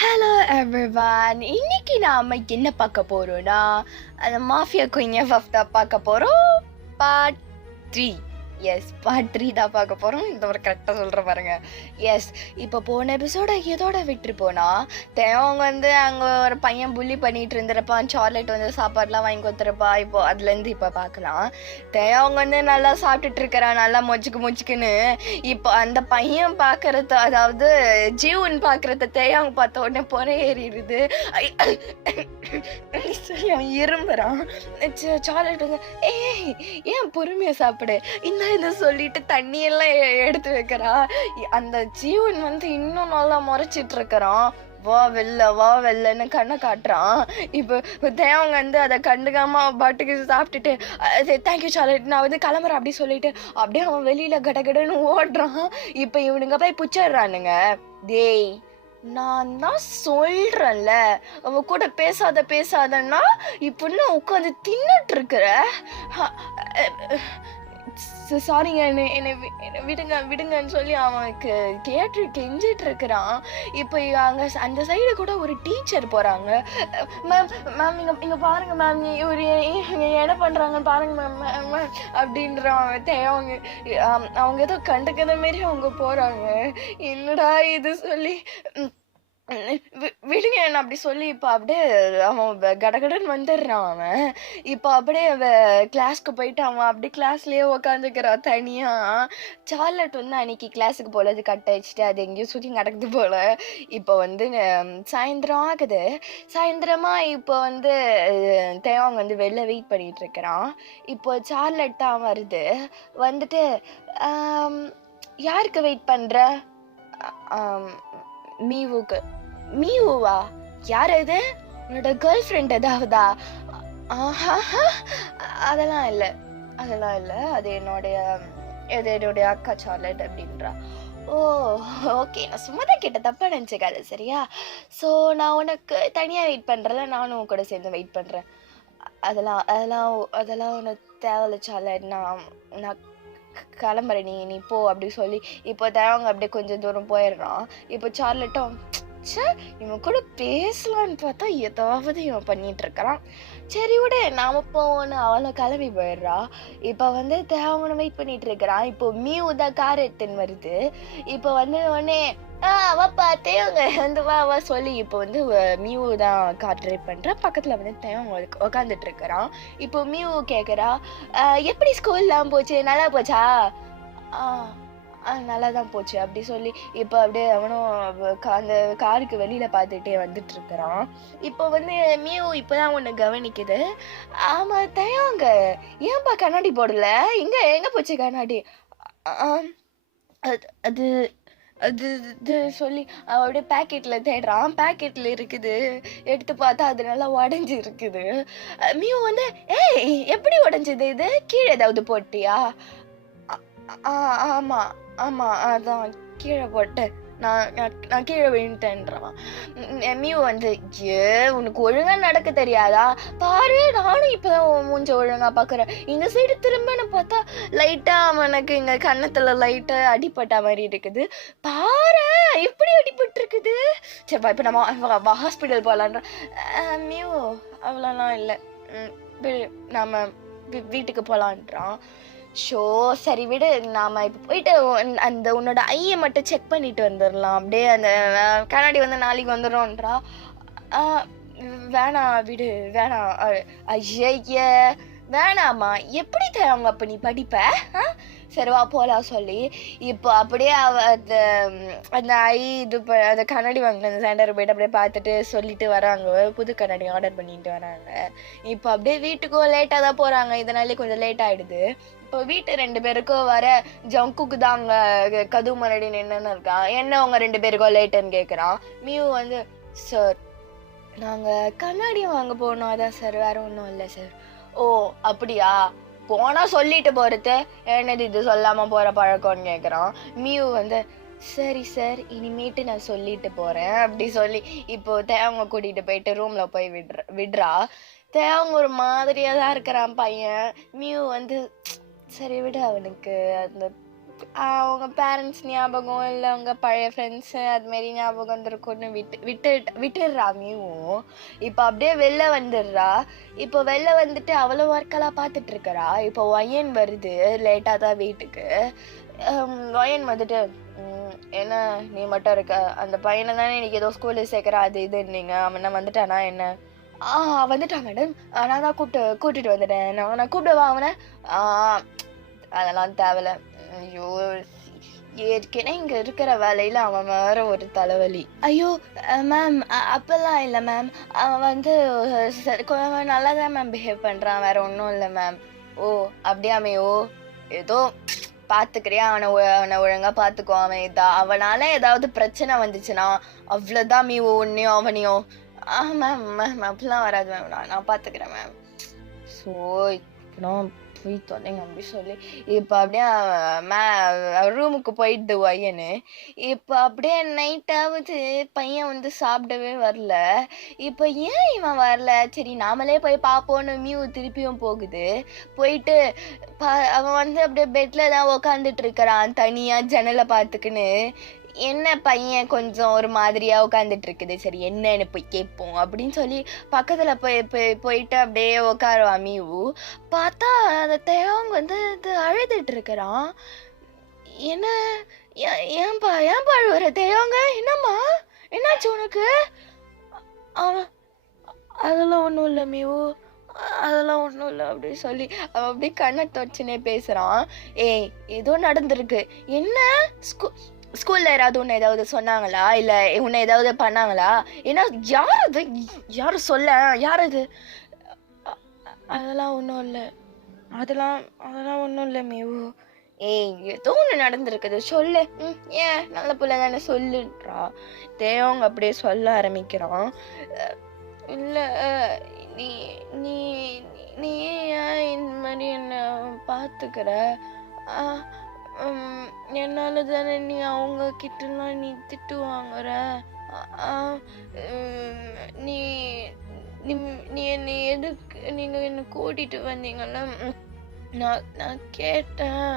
Hello everyone. இன்னைக்கு நாம என்ன பார்க்க போறோம்னா, அந்த மாஃபியா குயின் எஃப்எஃப் தான் பார்க்க போறோம். பார்ட் 3. எஸ், பார்ட் 3 தான் பார்க்க போறோம். இந்த ஒரு கரெக்டாக சொல்ற பாருங்க. எஸ், இப்போ போன எபிசோட எதோட விட்டு போனா, தேவங்க அங்கே ஒரு பையன் புள்ளி பண்ணிட்டு இருந்திருப்பான். சார்லெட் சாப்பாடுலாம் வாங்கி கொடுத்துருப்பா. இப்போ அதுலேருந்து இப்போ பார்க்கலாம். தேவங்க நல்லா சாப்பிட்டுட்டு இருக்கிறான், நல்லா மொச்சுக்குன்னு. இப்போ அந்த பையன் பார்க்கறது, அதாவது ஜீவன் பார்க்கறத தேவங்க பார்த்த உடனே பொற ஏறிடுது. சொல்லி அவன் இரும்புறான். சார்லெட் ஏன் பொறுமையா சாப்பிடு இந்த சொல்லிட்டு தண்ணியெல்லாம் எடுத்து வைக்கிறா. அந்த ஜீவன் இன்னும் நல்லா முறைச்சிட்டு இருக்கிறான். வா வெள்ளன்னு கண்ணை காட்டுறான். இப்போ தேவங்க அதை கண்டுக்காம பாட்டுக்கு சாப்பிட்டுட்டு தேங்க்யூ சார்லெட், நான் கிளம்புறேன் அப்படி சொல்லிட்டு அப்படியே அவன் வெளியில கடகடன்னு ஓடுறான். இப்போ இவனுங்க போய் புச்சிடுறானுங்க. டேய், நான் தான் சொல்றேன்ல, அவ கூட பேசாதன்னா இப்பன்னு உட்காந்து தின்னுட்டு இருக்கிற. சாரிங்க, என்னை விடுங்கன்னு சொல்லி அவனுக்கு கெஞ்சிட்டு இருக்கிறான். இப்போ அங்கே அந்த சைடு கூட ஒரு டீச்சர் போகிறாங்க. மேம் இங்கே பாருங்க மேம், இவர் என்ன பண்ணுறாங்கன்னு பாருங்க மேம் அப்படின்றான். அவங்க ஏதோ கண்டுக்கிற மாரி அவங்க போகிறாங்க. என்னடா இது சொல்லி விடுங்க என்ன அப்படி சொல்லி இப்போ அப்படியே அவன் கடகடன்னு வந்துடுறான். அவன் இப்போ அப்படியே கிளாஸ்க்கு போயிட்டு அவன் அப்படி கிளாஸ்லேயே உக்காந்துக்கிறான் தனியாக. சார்லெட் அன்னைக்கு கிளாஸுக்கு போல அது கட் அடிச்சுட்டு அது எங்கேயும் சுற்றி நடக்குது போல். இப்போ சாயந்தரம் ஆகுது. சாயந்தரமாக இப்போ தேவங்க வெளில வெயிட் பண்ணிட்டு இருக்கிறான். இப்போ சார்லெட் தான் வருது. வந்துட்டு யாருக்கு வெயிட் பண்ணுற? மீவுவா? யார் அது? உன்னோட கேர்ள் ஃப்ரெண்ட் ஏதாவதா? அதெல்லாம் இல்லை. அது என்னுடைய அக்கா சார்லெட் அப்படின்றா. ஓ ஓகே, நான் சும்மா தான் கேட்ட, தப்பா நினச்சிக்காது சரியா? ஸோ நான் உனக்கு தனியாக வெயிட் பண்ணுறல, நானும் கூட சேர்ந்து வெயிட் பண்ணுறேன். அதெல்லாம் உனக்கு தேவையில்ல சார்லெட், நான் கிளம்புறேன், நீ போ அப்படி சொல்லி இப்போ தேவங்க அப்படியே கொஞ்சம் தூரம் போயிடுறான். இப்போ சார்லெட்டும் இவன் கூட பேசலான்னு பார்த்தா ஏதாவது இவன் பண்ணிட்டு இருக்கிறான். சரி விடு, நாம போன்னு அவளை கிளம்பி போயிடுறா. இப்போ தேவனை வெயிட் பண்ணிட்டு இருக்கிறான். இப்போ மியூ தான் கார் எடுத்துன்னு வருது. இப்போ உடனே வாப்பா தேவங்க வா சொல்லி இப்போ மியூ தான் கார் ட்ரைவ் பண்ணுறான். பக்கத்தில் தேவங்க உட்காந்துட்டு இருக்கிறான். இப்போ மியூ கேட்குறா, எப்படி ஸ்கூல்லாம் போச்சு, நல்லா போச்சா? நல்லா தான் போச்சு அப்படி சொல்லி இப்போ அப்படியே அவனும் அந்த காருக்கு வெளியில் பார்த்துட்டே வந்துட்டு இருக்கிறான். இப்போ மியூ இப்போதான் ஒன்று கவனிக்குது. ஆமாம் தயங்க, ஏன்பா கண்ணாடி போடல? எங்கே போச்சு கண்ணாடி? அது அது சொல்லி அவன் அப்படியே பேக்கெட்டில் தேடுறான். பேக்கெட்டில் இருக்குது. எடுத்து பார்த்தா அது நல்லா உடஞ்சி இருக்குது. மியூ ஏய் எப்படி உடஞ்சிது? இது கீழே ஏதாவது போட்டியா? ஆமாம் அதான் கீழே போட்டு நான் கீழே விழுந்துட்டேன்றான். மியூ உனக்கு ஒழுங்காக நடக்க தெரியாதா? பாரு, நானும் இப்போதான் மூஞ்ச ஒழுங்காக பார்க்குறேன். இந்த சைடு திரும்பன்னு பார்த்தா லைட்டாக அவனுக்கு இங்கே கன்னத்தில் லைட்டாக அடிப்பட்ட மாதிரி இருக்குது. பாரு எப்படி அடிபட்டு இருக்குது. சரிப்பா, இப்போ நம்ம ஹாஸ்பிட்டல் போகலான்ற. மியூ அவ்வளோலாம் இல்லை, நாம் வீட்டுக்கு போகலான்றான். ஷோ சரி விடு, நாம் இப்போ போயிட்டு அந்த உன்னோட ஐயை மட்டும் செக் பண்ணிட்டு வந்துடலாம். அப்படியே அந்த கண்ணாடி நாளைக்கு வந்துடும்ன்றா. வேணாம் விடு, வேணாம். ஐய வேணாமா? எப்படி தேவங்க அப்போ நீ படிப்ப? சரிவா போகலாம் சொல்லி இப்போ அப்படியே அந்த அந்த கண்ணாடி வாங்கின அந்த சென்டர் போய்ட்டு அப்படியே பார்த்துட்டு சொல்லிட்டு வராங்க. புது கண்ணாடி ஆர்டர் பண்ணிட்டு வராங்க. இப்போ அப்படியே வீட்டுக்கும் லேட்டாக தான் போகிறாங்க. இதனாலே கொஞ்சம் லேட் ஆகிடுது. இப்போ வீட்டு 2 பேருக்கும் வர ஜங்குக்கு தான் அங்கே கதவு முன்னாடி நின்றுன்னு இருக்கான். என்ன அவங்க 2 பேருக்கும் லேட்டுன்னு கேட்குறான். மியூ சார் நாங்கள் கண்ணாடி வாங்க போகணும், அதான் சார், வேறு ஒன்றும் இல்லை சார். ஓ அப்படியா? போனால் சொல்லிட்டு போகிறது, என்னது இது சொல்லாமல் போகிற பழக்கம்னு கேட்குறான். மியூ சரி சார், இனிமேட்டு நான் சொல்லிட்டு போகிறேன் அப்படி சொல்லி இப்போ தேவங்க கூட்டிகிட்டு போயிட்டு ரூமில் போய் விடுறா. தேவங்க ஒரு மாதிரியாக தான் இருக்கிறான் பையன். மியூ சரி விடு, அவனுக்கு அந்த அவங்க பேரண்ட்ஸ் ஞாபகம் இல்லை அவங்க பழைய ஃப்ரெண்ட்ஸு அதுமாரி ஞாபகம் வந்துருக்குன்னு விட்டுடுறாமியும். இப்போ அப்படியே வெளில வந்துடுறா. இப்போ வெளில வந்துட்டு அவ்வளோ ஒர்க்கெல்லாம் பார்த்துட்டு இருக்கிறா. இப்போ ஒயன் வருது லேட்டாக தான் வீட்டுக்கு. ஒயன் வந்துட்டு என்ன நீ மட்டும் இருக்க, அந்த பையனை தானே இன்னைக்கு ஏதோ ஸ்கூலில் சேர்க்குற அது இதுன்னீங்க, அவனை வந்துட்டானா என்ன? வந்துட்டான் மேடம், நான் தான் கூட்டிட்டு வந்துட்டேன். நான் கூப்பிடுவா அவனை? அதெல்லாம் தேவையில்ல. ஐயோ ஏற்கனவே இங்கே இருக்கிற வேலையில் அவன் வேற ஒரு தலைவலி. ஐயோ மேம் அப்பெல்லாம் இல்லை மேம், அவன் வந்து நல்லா தான் மேம் பிஹேவ் பண்ணுறான், வேற ஒன்றும் இல்லை மேம். ஓ அப்படியாமே? ஓ ஏதோ பார்த்துக்கிறியா, அவனை ஒழுங்காக பார்த்துக்கோ. அவனால ஏதாவது பிரச்சனை வந்துச்சுன்னா அவ்வளோதான் மீ ஒன்றையும் அவனையும். மேம் மேம் அப்படிலாம் வராது மேம், நான் பார்த்துக்கிறேன் மேம். ஸோ இப்போ போய் தொலைங்க அப்படி சொல்லி இப்போ அப்படியே ரூமுக்கு போயிட்டு ஒய்யனு. இப்போ அப்படியே நைட்டாவது பையன் வந்து சாப்பிடவே வரல. இப்போ ஏன் இவன் வரல, சரி நாமளே போய் பார்ப்போன்னு மியூ திருப்பியும் போகுது. போயிட்டு அவன் வந்து அப்படியே பெட்டில் தான் உக்காந்துட்டு இருக்கிறான் தனியாக ஜன்னலை பார்த்துக்குன்னு. என்ன பையன் கொஞ்சம் ஒரு மாதிரியாக உட்காந்துட்டு இருக்குது, சரி என்னன்னு போய் கேட்போம் அப்படின்னு சொல்லி பக்கத்தில் போயிட்டு அப்படியே உட்காருவா மீவு. பார்த்தா அந்த தேவங்க வந்து அழுதுட்டு இருக்கிறான். என்ன ஏன்பா அழுவுற தேவங்க, என்னம்மா என்னாச்சு உனக்கு? அதெல்லாம் ஒன்றும் இல்லை மீவு, அதெல்லாம் ஒன்றும் இல்லை அப்படின்னு சொல்லி அவன் அப்படியே கண்ணை தொடச்சுனே பேசுகிறான். ஏய் ஏதோ நடந்திருக்கு. என்ன ஸ்கூலில் யாராவது உன்னை ஏதாவது சொன்னாங்களா, இல்லை உன்னை ஏதாவது பண்ணாங்களா? ஏன்னா யார் அது, யாரும் சொல்ல, யார் அது? அதெல்லாம் ஒன்றும் இல்லை, அதெல்லாம் ஒன்றும் இல்லை மேவு. ஏய் ஏதோ ஒன்று நடந்திருக்குது, சொல்லு. ஏன் நல்ல பிள்ளை தானே சொல்லுன்றா. தேவங்க அப்படியே சொல்ல ஆரம்பிக்கிறான். இல்லை நீ நீ நீ ஏன் இந்த மாதிரி என்னை பார்த்துக்கிற? என்னால் தானே நீ அவங்க கிட்டலாம் நீ திட்டு வாங்குற. நீ நீ என்னை எதுக்கு நீங்கள் என்னை கூட்டிகிட்டு வந்தீங்கல்ல, நான் கேட்டேன்.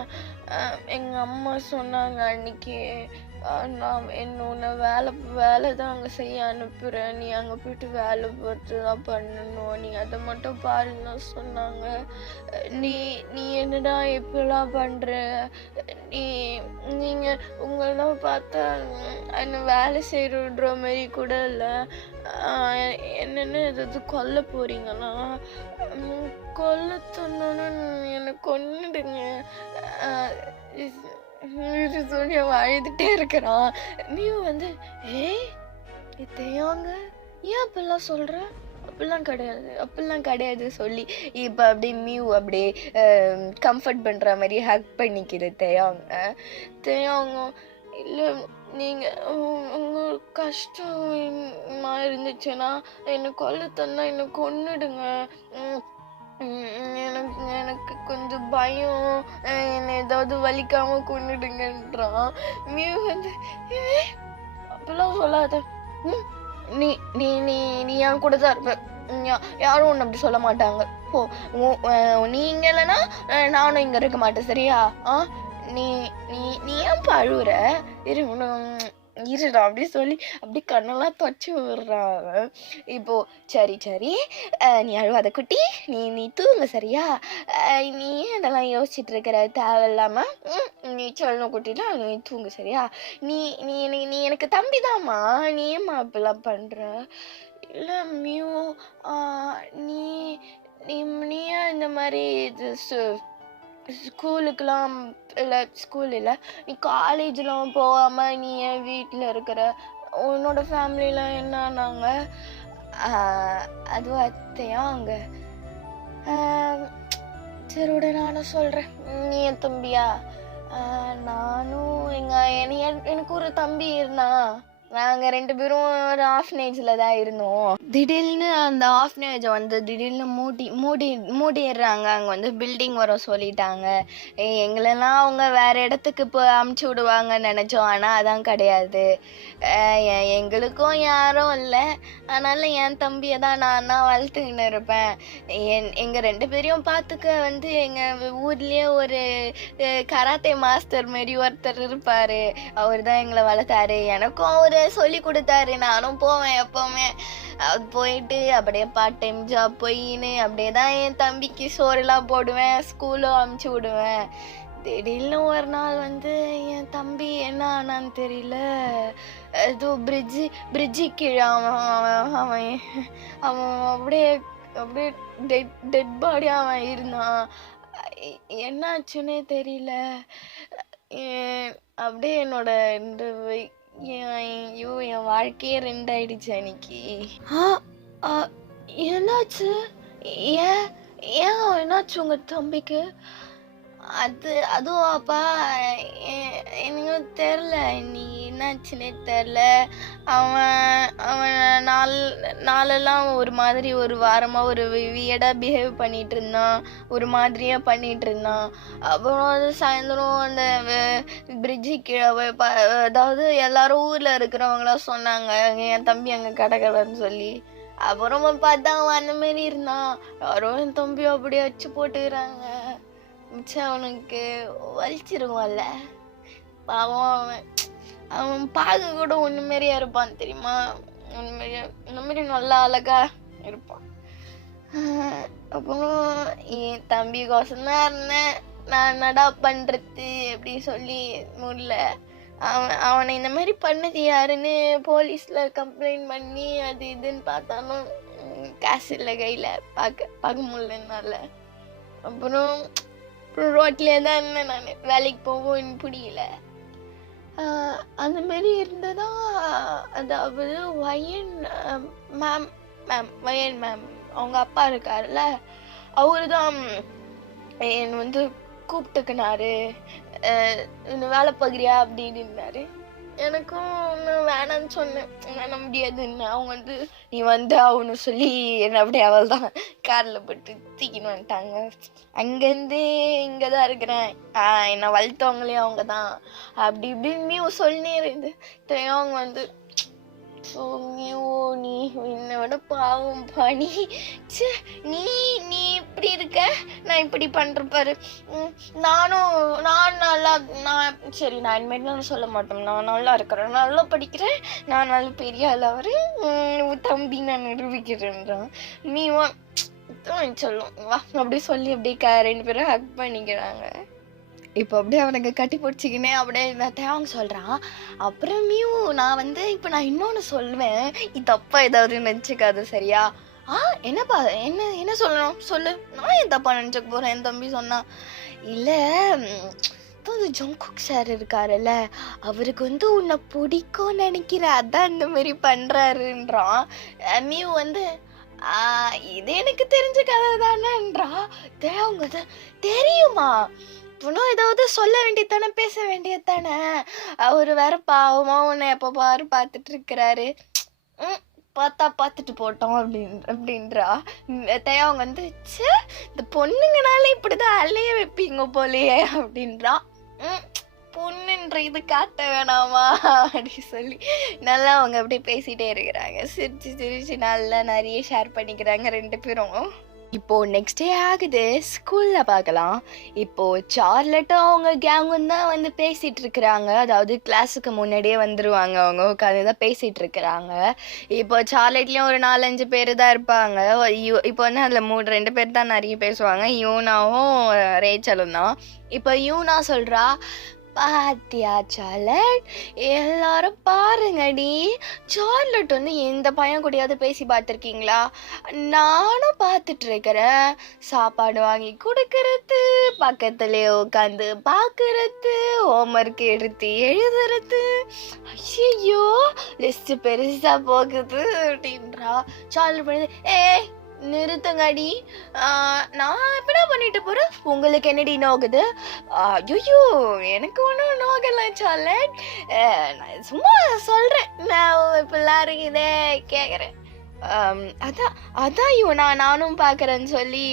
எங்கள் அம்மா சொன்னாங்க அன்னைக்கு, நான் உன்னை வேலை தான் அங்கே செய்ய அனுப்புகிறேன், நீ அங்கே போய்ட்டு வேலை பார்த்து தான் பண்ணணும், நீ அதை மட்டும் பாருன்னு சொன்னாங்க. நீ என்னடா இப்படிலாம் பண்ணுற? நீங்கள் உங்களெல்லாம் பார்த்தா என்ன வேலை செய்கிறன்ற மாதிரி கூட இல்லை. என்னென்ன ஏதாவது கொல்ல போகிறீங்களா? கொல்ல சொன்னோன்னு என்னை கொன்னுடுங்க சொல்லி அவன் அழுதுகிட்டே இருக்கிறான். நீ வந்து தேவாங்க ஏன் அப்படிலாம் சொல்கிற? அப்படிலாம் கிடையாது சொல்லி இப்போ அப்படியே மியூ அப்படியே கம்ஃபர்ட் பண்ணுற மாதிரி ஹக் பண்ணிக்கிது தேவாங்க. இல்லை நீங்கள் உங்கள் கஷ்டமா இருந்துச்சுன்னா என்னை கொல்ல தந்தா என்னை கொன்னுடுங்க. எனக்கு கொஞ்சம் பயம், என்னை ஏதாவது வலிக்காமல் கொண்டுடுங்கன்றான். மியூ வந்து அப்பெல்லாம் சொல்லாத, நீ நீ நீ நீ என் கூட தான் இருப்ப, யாரும் ஒன்று அப்படி சொல்ல மாட்டாங்க. நீங்க இல்லைன்னா நானும் இங்கே இருக்க மாட்டேன், சரியா? நீ நீ நீ ஏன் அழுவுற? இருடா அப்படி சொல்லி அப்படி கண்ணெல்லாம் தொச்சு விடுறான். இப்போ சரி நீ அழுவாத குட்டி, நீ தூங்க, சரியா? நீ ஏன் இதெல்லாம் யோசிச்சுட்டு இருக்கிற தேவையில்லாம? நீ சொல்லணும் குட்டிலாம், நீ தூங்கு, சரியா? நீ நீ நீ எனக்கு தம்பி தாம்மா, நீ ஏம்மா அப்படிலாம் பண்ற? இல்லை மியூ, நீ நீ இந்த மாதிரி ஸ்கூலுக்கெலாம் ஸ்கூல் இல்லை, நீ காலேஜ்லாம் போகாமல் நீ ஏன் வீட்டில் இருக்கிற? உன்னோட ஃபேமிலிலாம் என்னன்னாங்க? அதுவும் அத்தையா அங்கே? சரி விட, நானும் சொல்கிறேன். நீ என் தம்பியா? நானும் எனக்கு ஒரு தம்பி இருந்தான், நாங்கள் 2 பேரும் ஒரு ஆஃப்னேஜில் தான் இருந்தோம். திடீர்னு அந்த ஆஃப்னேஜை வந்து திடீர்னு மூடிடுறாங்க. அங்கே வந்து பில்டிங் வர சொல்லிட்டாங்க. எங்களெல்லாம் அவங்க வேறு இடத்துக்கு இப்போ அமுச்சு விடுவாங்கன்னு நினச்சோம். ஆனால் அதான் கிடையாது. எங்களுக்கும் யாரும் இல்லை. அதனால் என் தம்பியை தான் நான் வளர்த்துக்கின்னு இருப்பேன். எங்கள் 2 பேரையும் பார்த்துக்க வந்து எங்கள் ஊர்லேயே ஒரு கராத்தே மாஸ்டர் மாரி ஒருத்தர் இருப்பார். அவர் தான் எங்களை வளர்த்தாரு. எனக்கும் அவர் சொல்லி கொடுத்தாரு. நானும் போவேன் எப்போவுமே. அது போயிட்டு அப்படியே பார்ட் டைம் ஜாப் போயின்னு அப்படியே தான் என் தம்பிக்கு சோறுலாம் போடுவேன், ஸ்கூலும் அமுச்சு விடுவேன். திடீர்னு ஒரு நாள் வந்து என் தம்பி என்ன ஆனான்னு தெரியல, ஏதோ பிரிட்ஜி கீழே அவன் அப்படியே டெட் பாடி அவன் இருந்தான். என்னாச்சுன்னே தெரியல. அப்படியே என்னோட ஐயோ என் வாழ்க்கையே 2 ஆயிடுச்சு அன்னைக்கு. என்னாச்சு? ஏன் என்னாச்சு உங்க தம்பிக்கு? அதுவும் அப்பா எனக்கு தெரில, நீ என்னாச்சுன்னே தெரில. அவன் நாளெல்லாம் ஒரு மாதிரி ஒரு வாரமாக ஒரு வியடாக பிஹேவ் பண்ணிகிட்டு இருந்தான், ஒரு மாதிரியாக பண்ணிகிட்டு இருந்தான். அப்புறம் அது சாயந்தரம் அந்த பிரிட்ஜு கீழே அதாவது எல்லாரும் ஊரில் இருக்கிறவங்களாம் சொன்னாங்க என் தம்பி அங்கே கிடக்கலன்னு சொல்லி. அப்புறம் பார்த்தா அவன் அந்த மாரி இருந்தான். யாரும் என் தம்பி அப்படியே வச்சு போட்டுக்கிறாங்க. மிச்சம் அவனுக்கு வலிச்சிருவான்ல பாவம். அவன் பார்க்க கூட ஒன்று மாரியா இருப்பான் தெரியுமா, இந்த மாதிரி நல்லா அழகா இருப்பான். அப்புறம் என் தம்பி கோசம்தான் இருந்தேன். நான் என்னடா பண்ணுறது அப்படி சொல்லி முடியல. அவனை இந்த மாதிரி பண்ணது யாருன்னு போலீஸில் கம்ப்ளைண்ட் பண்ணி அது இதுன்னு பார்த்தாலும் காசு இல்லை கையில், பார்க்க முடியலனால. அப்புறம் ரோட்லேயே தான் இருந்தேன் நான். வேலைக்கு போகவும் எனக்கு பிடிக்கல. அந்த மாதிரி இருந்ததா. அதாவது வயன் மேம் அவங்க அப்பா இருக்காருல்ல, அவரு தான் என்னை வந்து கூப்பிட்டுக்கினாரு. இன்னும் வேலை பார்க்குறியா அப்படின்னு இருந்தாரு. எனக்கும் ஒன்றும் வேணான்னு சொன்னேன், வேண முடியாதுன்னு. அவங்க வந்து நீ வந்து அவனு சொல்லி என்னை அப்படியே அவள் தான் காரில் போட்டு தூக்கின்னு வந்துட்டாங்க. அங்கேருந்து இங்கே தான் இருக்கிறேன். என்னை வளர்த்தவங்களே அவங்க தான் அப்படி இப்படின்னு சொல்லினே இருந்து. அவங்க வந்து நீ என்னை விட பாவம் பாணி, நீ இப்படி இருக்க, நான் இப்படி பண்ணுறப்பாரு. நான் சரி நான் இனிமேட்டு சொல்ல மாட்டேன், நான் நல்லா இருக்கிறேன், நல்லா படிக்கிறேன், நான் நல்ல பெரிய ஆள் தம்பி நான் நிரூபிக்கிறேன்றான். நீ சொல்லும் வா அப்படி சொல்லி அப்படியே 2 பேரும் ஹக் பண்ணிக்கிறாங்க. இப்போ அப்படியே அவனுக்கு கட்டி பிடிச்சிக்கினே அப்படியே தேவங்க சொல்கிறான். அப்புறமேயும் நான் வந்து இப்போ நான் இன்னொன்று சொல்லுவேன், இது தப்பா ஏதாவது நினச்சிக்காது சரியா? என்னப்பா என்ன சொல்லணும் சொல்லு, நான் ஏன் தப்பா நினச்சிக்க போகிறேன்? என் தம்பி சொன்னான். இல்லை அது ஜங்குக் சார் இருக்காருல்ல, அவருக்கு வந்து உன்னை பிடிக்கும்னு நினைக்கிற, அதான் இந்த மாதிரி பண்ணுறாருன்றான். மீ வந்து இது எனக்கு தெரிஞ்ச கதை தானேன்றா. தேவங்க தெரியுமா? இன்னும் ஏதாவது சொல்ல வேண்டியது தானே, பேச வேண்டியது தானே. அவர் வேற பாவமா உன்னை எப்போ பாரு பார்த்துட்டு இருக்கிறாரு. பார்த்துட்டு போட்டோம் அப்படின்றா. அவங்க வந்து இந்த பொண்ணுங்கனால இப்படிதான் அள்ளைய வைப்பீங்க போலையே அப்படின்றா. பொண்ணுன்ற இது காட்ட வேணாமா அப்படி சொல்லி நல்லா அவங்க அப்படியே பேசிட்டே இருக்கிறாங்க. சிரிச்சு நல்லா நிறைய ஷேர் பண்ணிக்கிறாங்க 2 பேரும். இப்போது நெக்ஸ்ட் டே ஆகுது, ஸ்கூலில் பார்க்கலாம். இப்போது சார்லட்டும் அவங்க கேங்கும் தான் வந்து பேசிகிட்டு இருக்கிறாங்க. அதாவது கிளாஸுக்கு முன்னாடியே வந்துடுவாங்க, அவங்க உட்காந்து தான் பேசிகிட்டு இருக்கிறாங்க. இப்போ சார்லட்லேயும் ஒரு 4-5 பேர் தான் இருப்பாங்க. இப்போ வந்து அதில் 2 பேர் தான் நிறைய பேசுவாங்க, யூனாவும் ரேச்சலும் தான். இப்போ யூனா சொல்கிறா, பாத்தியா சார்லட், எல்லாரும் பாருங்கடி, சார்லட் வந்து எந்த பையன் கூடயாவது பேசி பார்த்துருக்கீங்களா? நானும் பார்த்துட்டு இருக்கிறேன். சாப்பாடு வாங்கி கொடுக்கறது, பக்கத்துலேயே உட்காந்து பார்க்கறது, ஹோம்ஒர்க் எடுத்து எழுதுறது, ஐயோ லிஸ்ட் பெருசா போகுது அப்படின்றா. சார்லட் பண்ணுது, நிறுத்துங்கடி. நான் எப்படா பண்ணிட்டு போறேன்? உங்களுக்கு என்னடி நோகுது? ஐயோ, எனக்கு ஒன்றும் நோகலை சார்லட். நான் சும்மா சொல்றேன். நான் இப்பெல்லாம் இருக்குதே கேட்குறேன். அதான் அதான் நானும் பார்க்குறேன்னு சொல்லி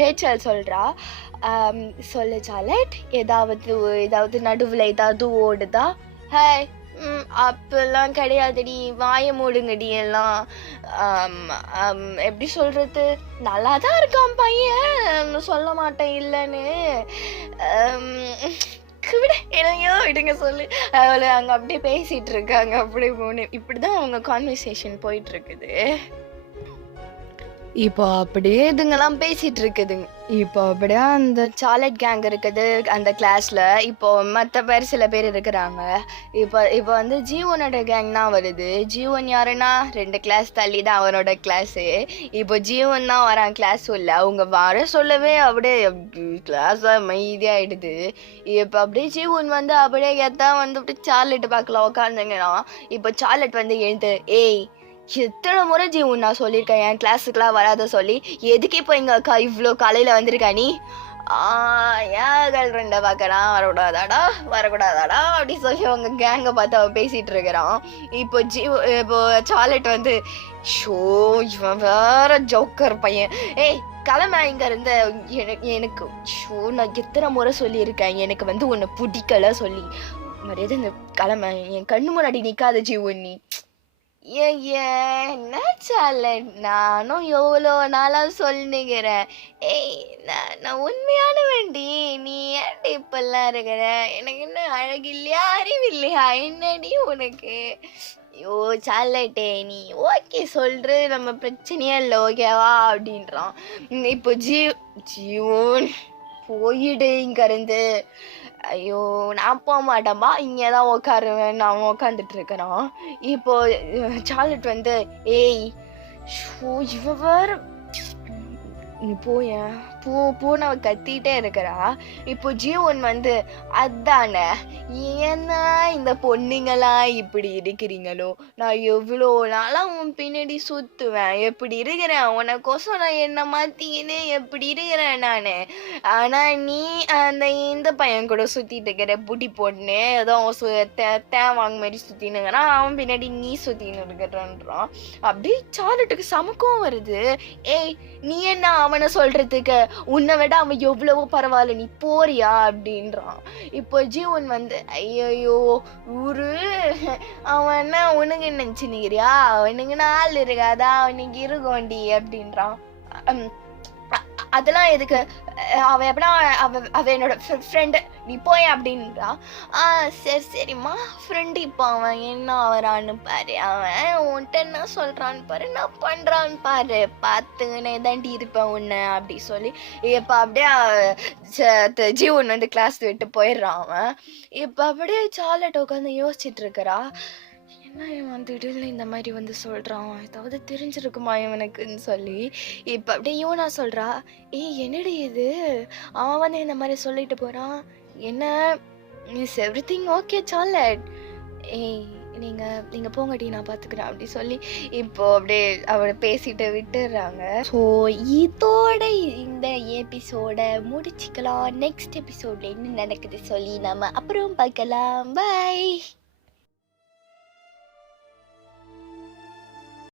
ரேச்சல் சொல்கிறா. சொல்லு சார்லட், ஏதாவது நடுவில் ஏதாவது ஓடுதா? ஹாய். அப்பெல்லாம் கிடையாதுடி, வாய மூடுங்கடி எல்லாம். எப்படி சொல்றது, நல்லா தான் இருக்கான் பையன், சொல்ல மாட்டேன் இல்லைன்னு. விட என்னையோ விடுங்க சொல்லு. அங்கே அப்படியே பேசிட்டு இருக்காங்க. அப்படி இப்படிதான் அவங்க கான்வர்சேஷன் போயிட்டு இருக்குது. இப்போ அப்படியே இதுங்கெல்லாம் பேசிட்டு இருக்குதுங்க. இப்போ அப்படியே அந்த சார்லட் கேங் இருக்குது அந்த கிளாஸ்ல. இப்போ மற்ற பேர் சில பேர் இருக்கிறாங்க. இப்போ வந்து ஜீவனோட கேங் தான் வருது. ஜீவன் யாருன்னா 2 கிளாஸ் தள்ளி தான் அவனோட கிளாஸு. இப்போ ஜீவன் தான் வரான் கிளாஸ் உள்ள. அவங்க வர சொல்லவே அப்படியே கிளாஸ் அமைதியாயிடுது. இப்போ அப்படியே ஜீவன் வந்து அப்படியே எத்தான் வந்து அப்படியே சார்லெட் பார்க்கல உக்காந்துங்கன்னா, இப்போ சார்லட் வந்து எழுந்து, ஏய் எத்தனை முறை ஜீவன் நான் சொல்லியிருக்கேன் என் கிளாஸுக்கெலாம் வராத சொல்லி, எதுக்கு இப்போ எங்கள் அக்கா இவ்வளோ காலையில் வந்திருக்கா நீ? ஏன் கேர்ள் ஃப்ரெண்டை பார்க்கறான், வரக்கூடாதாடா அப்படி சொல்லி அவங்க கேங்கை பார்த்து அவன் பேசிகிட்டு இருக்கிறான். இப்போ சார்லட் வந்து, ஷோ இவன் வேற ஜோக்கர் பையன், ஏய் கிளம்ப இங்க இருந்த. எனக்கு ஷோ நான் எத்தனை முறை சொல்லியிருக்கேன் எனக்கு வந்து உன்னை பிடிக்கல சொல்லி, மரியாதை இந்த கிளம்ப, என் கண்ணு முன்னாடி நிற்காத ஜீவன் நீ. என்ன சார்லட், நானும் எவ்வளோ நாளாக சொல்லிக்கிறேன். ஏய் நான் உண்மையான வேண்டி, நீ ஏன்டி இப்பெல்லாம் இருக்கிற? எனக்கு என்ன அழகு இல்லையா, அறிவு இல்லையா, என்னடி உனக்கு? ஐயோ சார்லட்டே, நீ ஓகே சொல்ற, நம்ம பிரச்சனையே இல்லை ஓகேவா அப்படின்றான். இப்போ ஜீவன் போயிடு இங்க இருந்து. ஐயோ நான் போக மாட்டேன்பா, இங்கே தான் உட்காருவேன், நான் உட்காந்துட்டு இருக்கிறான். இப்போ சார்லட் வந்து, ஏய் ஷோ இவ வேற நீ போயேன் போன கத்திட்டே இருக்கிறா. இப்போ ஜீவன் வந்து, அதானே ஏன்னா இந்த பொண்ணுங்களாம் இப்படி இருக்கிறீங்களோ, நான் எவ்வளோ நாளாக உன் பின்னாடி சுற்றுவேன், எப்படி இருக்கிறேன் உனக்கோசம், நான் என்ன மாற்றிக்கின்னு எப்படி இருக்கிறேன் நான். ஆனால் நீ இந்த பையன் கூட சுற்றிட்டு இருக்கிற புட்டி போட்டுன்னு ஏதோ தேவாங்க மாதிரி சுற்றினுங்கிறான், அவன் பின்னாடி நீ சுற்றின்னு இருக்கிறான்றான். அப்படி சார்லட்டுக்கு சமக்கம் வருது. ஏய் நீ என்ன அவனை சொல்றதுக்கு, உன்னை விட அவன் எவ்வளவோ பரவாயில்ல, நீ போறியா அப்படின்றான். இப்போ ஜீவன் வந்து, ஐயோ அவன் என்ன உனக்கு நினைச்சுன்னுக்கிறியா, அவனுக்கு நாள் இருக்காதா, அவனுக்கு இருக்கோண்டி அப்படின்றான். அதெல்லாம் எதுக்கு, அவன் எப்படின்னா அவ என்னோட ஃப்ரெண்டு, நீ போய அப்படின்றா. சரிம்மா ஃப்ரெண்டு, இப்போ அவன் என்ன வரான்னு பாரு, அவன் உன்ட்ட என்ன சொல்கிறான்னு பாரு, நான் பண்ணுறான்னு பாரு, பார்த்துங்கன்னே தாண்டி இருப்பேன் உன்னை அப்படி சொல்லி. இப்போ அப்படியே ஜீவன் வந்து கிளாஸ் விட்டு போயிடுறான் அவன். இப்போ அப்படியே சார்லட் உட்காந்து யோசிச்சுட்டு இருக்கிறா, என்ன இவன் திடீர்னு இந்த மாதிரி வந்து சொல்கிறான், ஏதாவது தெரிஞ்சிருக்குமா இவனுக்குன்னு சொல்லி. இப்போ அப்படியே யோனா சொல்கிறா, ஏய் என்னடி இது, அவன் வந்து இந்த மாதிரி சொல்லிட்டு போகிறான், என்ன இஸ் எவ்ரிதிங் ஓகே சார்லட், ஏய் நீங்கள் போங்கடி நான் பார்த்துக்கிறேன் அப்படி சொல்லி இப்போ அப்படியே அவளை பேசிட்டு விட்டுடுறாங்க. ஸோ இதோட இந்த எபிசோட முடிச்சுக்கலாம். நெக்ஸ்ட் எபிசோடில் என்ன நடக்குது சொல்லி நம்ம அப்புறம் பார்க்கலாம். பை.